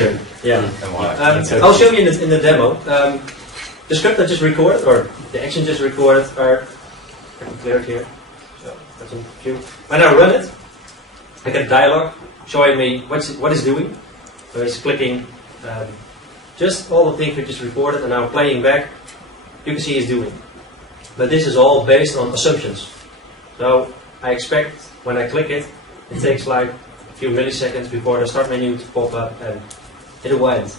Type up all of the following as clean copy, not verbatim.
Yeah. I'll show you in the demo. The script I just recorded, or the action just recorded, I can clear it here. So that's a few. When I run it, I get a dialog showing me what it's doing. So it's clicking just all the things we just recorded, and now playing back, you can see it's doing. But this is all based on assumptions. So I expect when I click it, it takes like a few milliseconds before the start menu to pop up and it will end.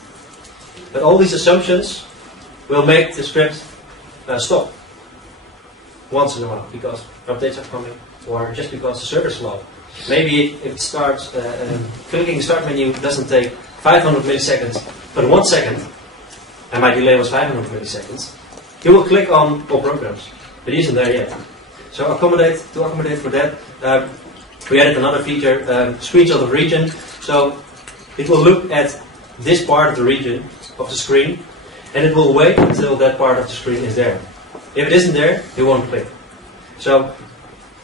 But all these assumptions will make the script stop once in a while because updates are coming, or just because the server is slow. Maybe if it starts, clicking the start menu doesn't take 500 milliseconds, but 1 second, and my delay was 500 milliseconds, you will click on all programs, but it isn't there yet. So to accommodate for that, we added another feature, screenshot of region. So it will look at this part of the region of the screen, and it will wait until that part of the screen is there. If it isn't there, it won't click. So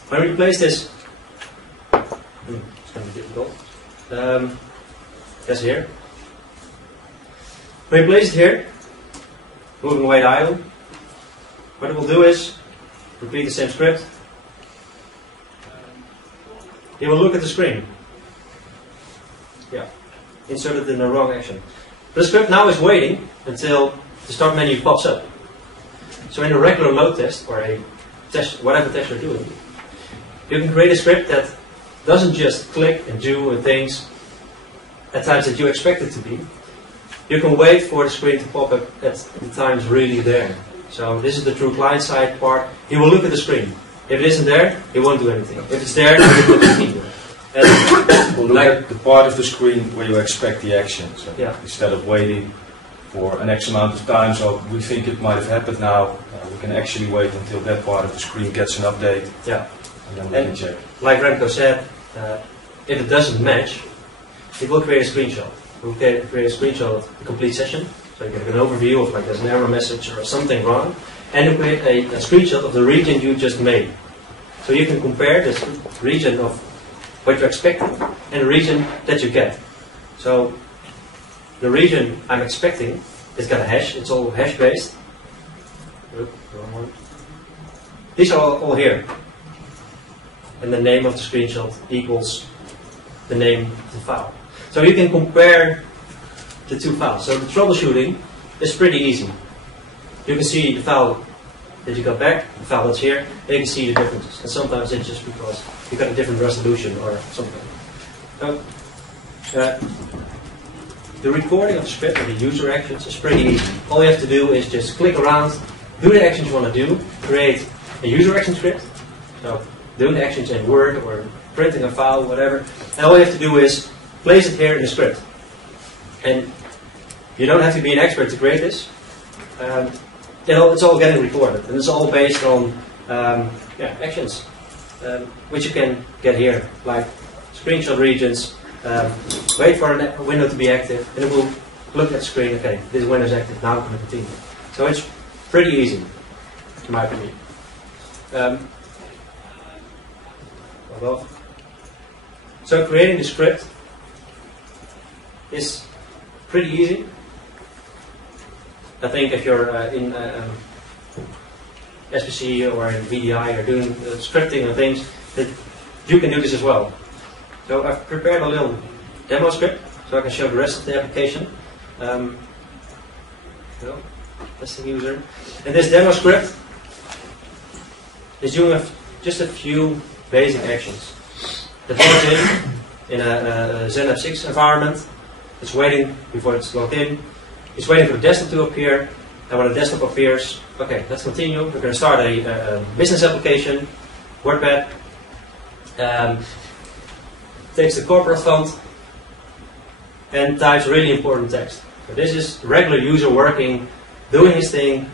when we place this, it's going to be difficult. That's here. When we place it here, moving away the island, what it will do is repeat the same script. It will look at the screen. Yeah, inserted in the wrong action. The script now is waiting until the start menu pops up. So in a regular load test, or a test, whatever test you're doing, you can create a script that doesn't just click and do things at times that you expect it to be. You can wait for the screen to pop up at the times really there. So this is the true client-side part. He will look at the screen. If it isn't there, he won't do anything. If it's there, he will continue. We'll look at the part of the screen where you expect the action. So yeah. Instead of waiting for an X amount of time, so we think it might have happened now, we can actually wait until that part of the screen gets an update. Yeah. And then we can check. Like Remco said, if it doesn't match, it will create a screenshot. It will create a screenshot of the complete session. So you get an overview of like there's an error message or something wrong, and you create a screenshot of the region you just made. So you can compare this region of what you expected and the region that you get. So the region I'm expecting, it's got a hash, it's all hash based. Wrong one. These are all here. And the name of the screenshot equals the name of the file. So you can compare the two files. So the troubleshooting is pretty easy. You can see the file that you got back, the file that's here, and you can see the differences. And sometimes it's just because you got a different resolution or something. So, the recording of the script and the user actions is pretty easy. All you have to do is just click around, do the actions you want to do, create a user action script. So doing the actions in Word or printing a file, whatever. And all you have to do is place it here in the script. And you don't have to be an expert to create this. It's all getting recorded, and it's all based on actions, which you can get here, like screenshot regions. Wait for a window to be active, and it will look at the screen. Okay, this window is active. Now I'm going to continue. So it's pretty easy, in my opinion. So creating the script is pretty easy. I think if you're in SPC or in VDI or doing scripting and things, that you can do this as well. So I've prepared a little demo script so I can show the rest of the application. Testing user. And this demo script is doing just a few basic actions. It logs in a Zen F6 environment. It's waiting before it's logged in. It's waiting for the desktop to appear, and when the desktop appears, okay, let's continue. We're going to start a business application, WordPad. Takes the corporate font and types really important text. So this is regular user working, doing his thing.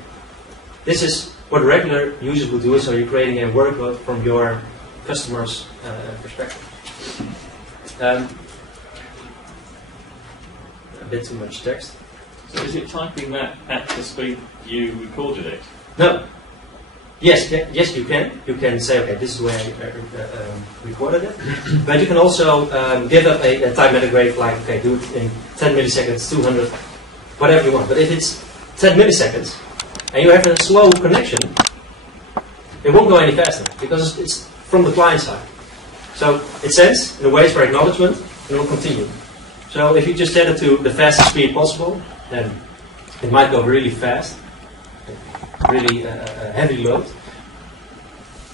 This is what regular users would do, so you're creating a workload from your customer's perspective. A bit too much text. So is it typing that at the speed you recorded it? No. Yes, yes, you can. You can say, okay, this is where I recorded it. But you can also give up a time meta grade, like, okay, do it in 10 milliseconds, 200, whatever you want. But if it's 10 milliseconds and you have a slow connection, it won't go any faster because it's from the client side. So it sends, it waits for acknowledgement, and it will continue. So if you just set it to the fastest speed possible, then it might go really fast. Really heavy load.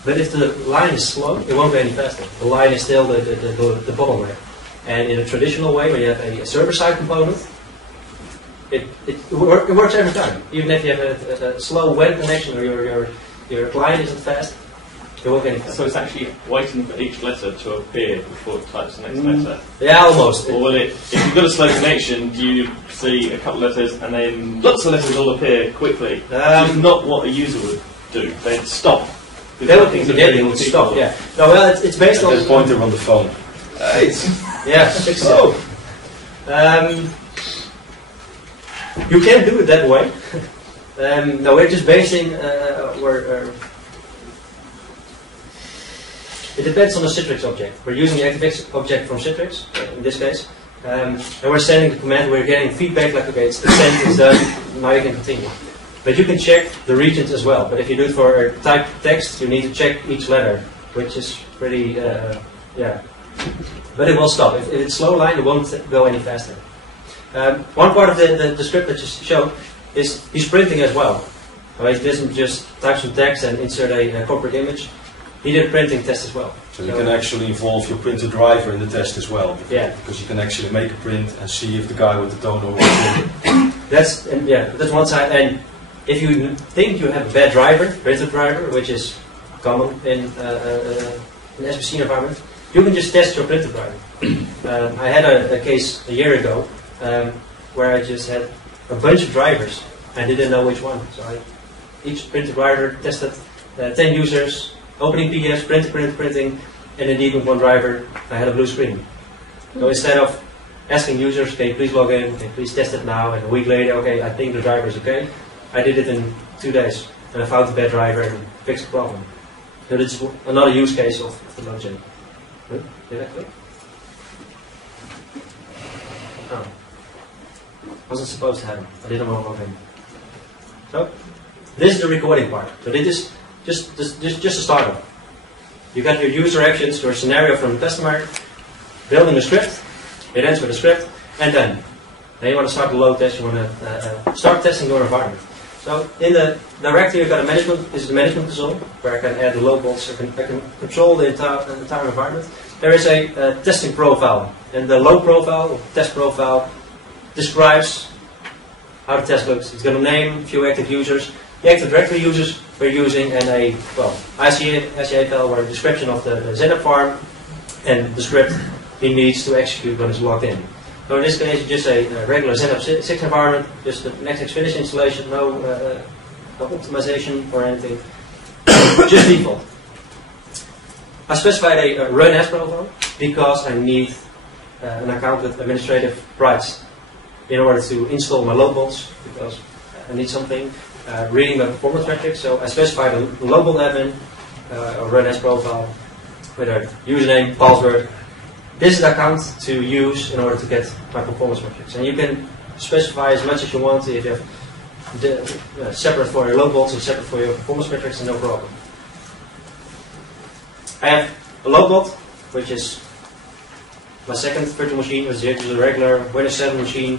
But if the line is slow, it won't go any faster. The line is still the bottleneck. And in a traditional way, when you have a server-side component, it works every time. Even if you have a slow web connection or your client isn't fast, it won't go any faster. So it's actually waiting for each letter to appear before it types the next letter? Yeah, almost. Or will it, if you've got a slow connection, do you see a couple of letters and then lots of letters will appear quickly? Which is not what a user would do. They'd stop. They would stop, yeah. No, well, it's based on... the pointer on the phone. Yeah, so. You can do it that way. No, we're just basing... it depends on the Citrix object. We're using the ActiveX object from Citrix, in this case. And we're sending the command, we're getting feedback like, okay, it's sent, it's done, now you can continue. But you can check the regions as well. But if you do it for typed text, you need to check each letter, which is pretty, yeah. But it will stop. If it's slow line, it won't go any faster. One part of the script that you showed is he's printing as well. So he doesn't just type some text and insert a corporate image. He did a printing test as well. So you can actually involve your printer driver in the test as well. Yeah. Because you can actually make a print and see if the guy with the toner that's one side. And if you think you have a bad driver, printer driver, which is common in an SBC environment, you can just test your printer driver. I had a case a year ago where I just had a bunch of drivers and didn't know which one. So each printer driver tested 10 users, opening PDFs, printing, and indeed with one driver, I had a blue screen. So instead of asking users, okay, please log in, okay, please test it now, and a week later, okay, I think the driver is okay, I did it in 2 days, and I found the bad driver and fixed the problem. So this is another use case of the LogGen. Did I click? Oh. Wasn't supposed to happen. I didn't want to log in. So, this is the recording part. So this is just a startup. You got your user actions, your scenario from the customer, building a script, it ends with a script, and then you want to start the load test, you want to start testing your environment. So in the directory you've got a management, this is the management console, where I can add the load bolts, I can control the entire environment. There is a testing profile, and the load profile, or test profile, describes how the test looks. It's got a name, a few active users. The Active Directory users we're using, and a ICA file or a description of the ZF farm and the script he needs to execute when it's logged in. So in this case, it's just a regular ZF6 environment, just an NextXFinish installation, no optimization or anything, just default. I specified a run as profile because I need an account with administrative rights in order to install my load bolts, because I need something. Reading my performance metrics, so I specified a load bolt admin, a run as profile, with a username, password. This is the account to use in order to get my performance metrics. And you can specify as much as you want. If you have separate for your load bolts and separate for your performance metrics, no problem. I have a load bolt, which is my second virtual machine, which is a regular Windows 7 machine.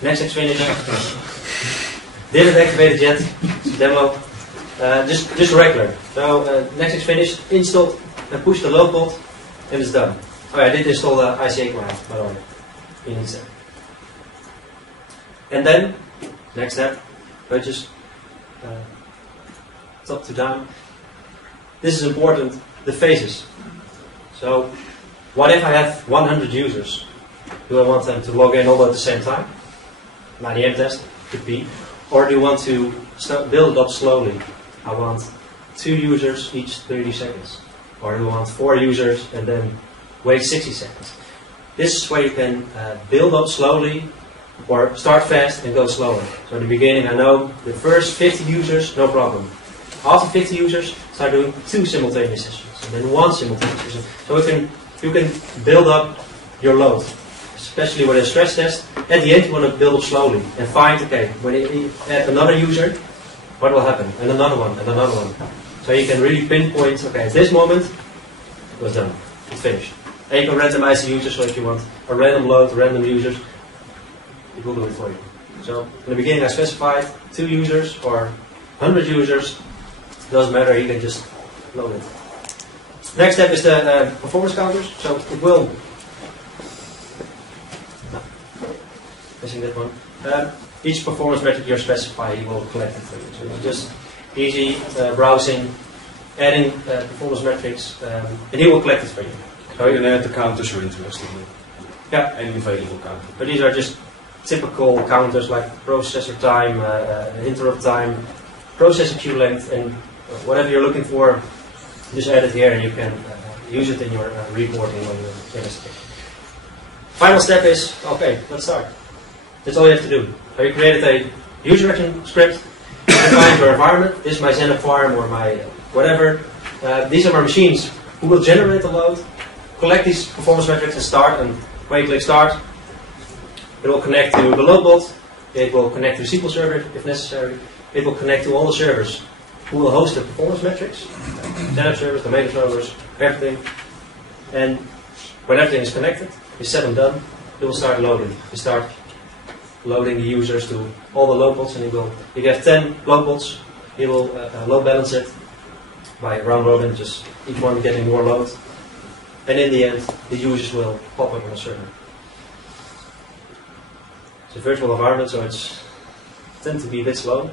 NextXFinish. Didn't activate it yet. It's a demo. Just regular. So NextXFinish, install and push the load bolt, and it's done. Oh yeah, I did install the ICA client, by the way. You need that. And then, next step, purchase, top to down. This is important, the phases. So, what if I have 100 users? Do I want them to log in all at the same time? An IDM test could be. Or do you want to build it up slowly? I want 2 users each 30 seconds. Or do you want 4 users and then wait 60 seconds? This is where you can build up slowly or start fast and go slower. So in the beginning I know the first 50 users, no problem. After 50 users, start doing 2 simultaneous sessions, and then 1 simultaneous session. So you can build up your load, especially with a stress test. At the end, you want to build up slowly and find, okay, when you add another user, what will happen? And another one, and another one. So you can really pinpoint, okay, at this moment, it was done, it's finished. And you can randomize the users, so if you want a random load, random users, it will do it for you. So in the beginning I specified 2 users or 100 users, it doesn't matter, you can just load it. Next step is the performance counters. So it will, missing that one. Each performance metric you specify, he will collect it for you. So it's just easy browsing, adding performance metrics, and he will collect it for you. So you can add the counters you're interested in. Yeah. Any available counter. But these are just typical counters like processor time, interrupt time, processor queue length, and whatever you're looking for, just add it here and you can use it in your reporting when you're investigating. Final step is, okay, let's start. That's all you have to do. So you created a user action script, you define your environment. This is my Zenith farm or my whatever. These are my machines who will generate the load, collect these performance metrics and start. And when you click start, it will connect to the load bot, it will connect to the SQL server if necessary, it will connect to all the servers who will host the performance metrics, Zenith servers, the meta servers, everything. And when everything is connected, you set and done, it will start loading. You start loading the users to all the load bots, and you get 10 load bots, he will load balance it by round robin, just each one getting more load. And in the end, the users will pop up on the server. It's a virtual environment, so it's tends to be a bit slow.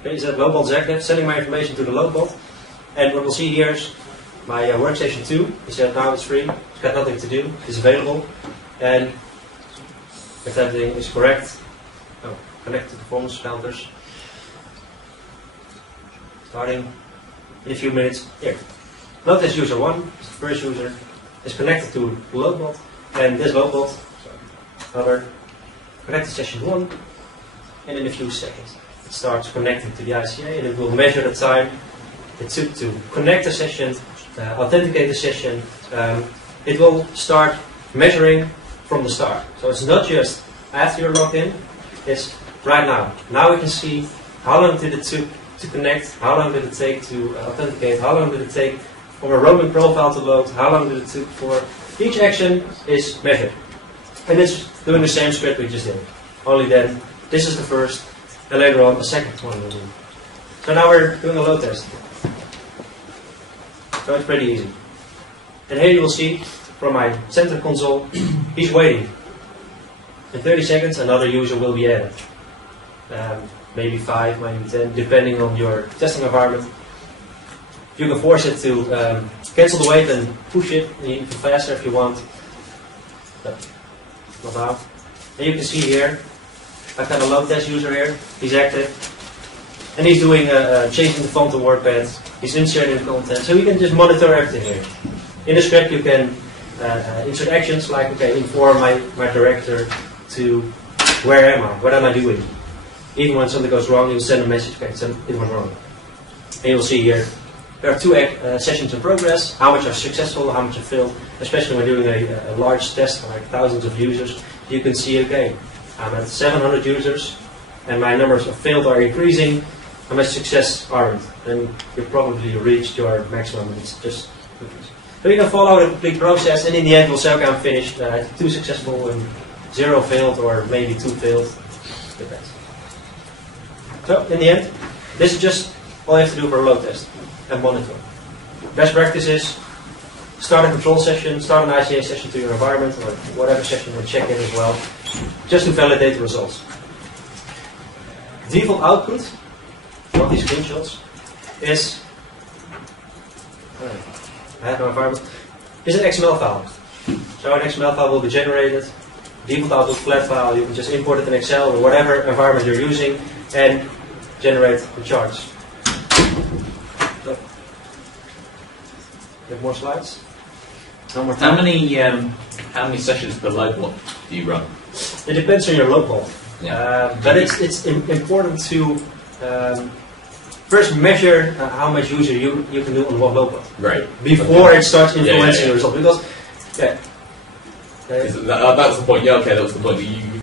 Okay, is that loadbot executive sending my information to the loadbot, and what we'll see here is my workstation 2. He said now it's free, it's got nothing to do, it's available, and if everything is correct, connect to performance counters. Starting in a few minutes here. Notice user 1, the first user, is connected to the loadbot, and this loadbot, another, connected session 1, and in a few seconds it starts connecting to the ICA, and it will measure the time it took to connect the session, authenticate the session. It will start measuring from the start. So it's not just after you're logged in, it's right now. Now we can see how long did it take to connect, how long did it take to authenticate, how long did it take for a roaming profile to load, how long did it take for each action is measured. And it's doing the same script we just did. Only then, this is the first, and later on the second one will do. So now we're doing a load test. So it's pretty easy. And here you will see from my center console, he's waiting. In 30 seconds another user will be added. Maybe 5, maybe 10, depending on your testing environment. You can force it to cancel the wait and push it even faster if you want. But not now. And you can see here, I've got a load test user here, he's active. And he's doing changing the font to WordPad, he's inserting content, so you can just monitor everything here. In the script you can insert actions like, okay, inform my director to where am I, what am I doing. Even when something goes wrong, you'll send a message, okay, it went wrong. And you'll see here, there are 2 sessions in progress, how much are successful, how much are failed, especially when doing a large test, like thousands of users. You can see, okay, I'm at 700 users, and my numbers of failed are increasing, and my success aren't. Then you probably reached your maximum, it's just increasing. So you can follow the complete process, and in the end we'll say, okay, I'm finished, 2 successful and 0 failed, or maybe 2 failed, depends. So in the end, this is just all you have to do for a load test and monitor. Best practice is start a control session, start an ICA session to your environment, or whatever session you check in as well, just to validate the results. Default output of these screenshots is, I have no environment, is an XML file. So an XML file will be generated, default output flat file, you can just import it in Excel or whatever environment you're using, and generate the charts. So, you have more slides? No more time. How many sessions per load bot do you run? It depends on your load bot. Yeah. But it's important to first measure how much user you can do on what local. Right. Before it starts influencing yeah. the result. Because, yeah. That was the point. Yeah, okay, that was the point. You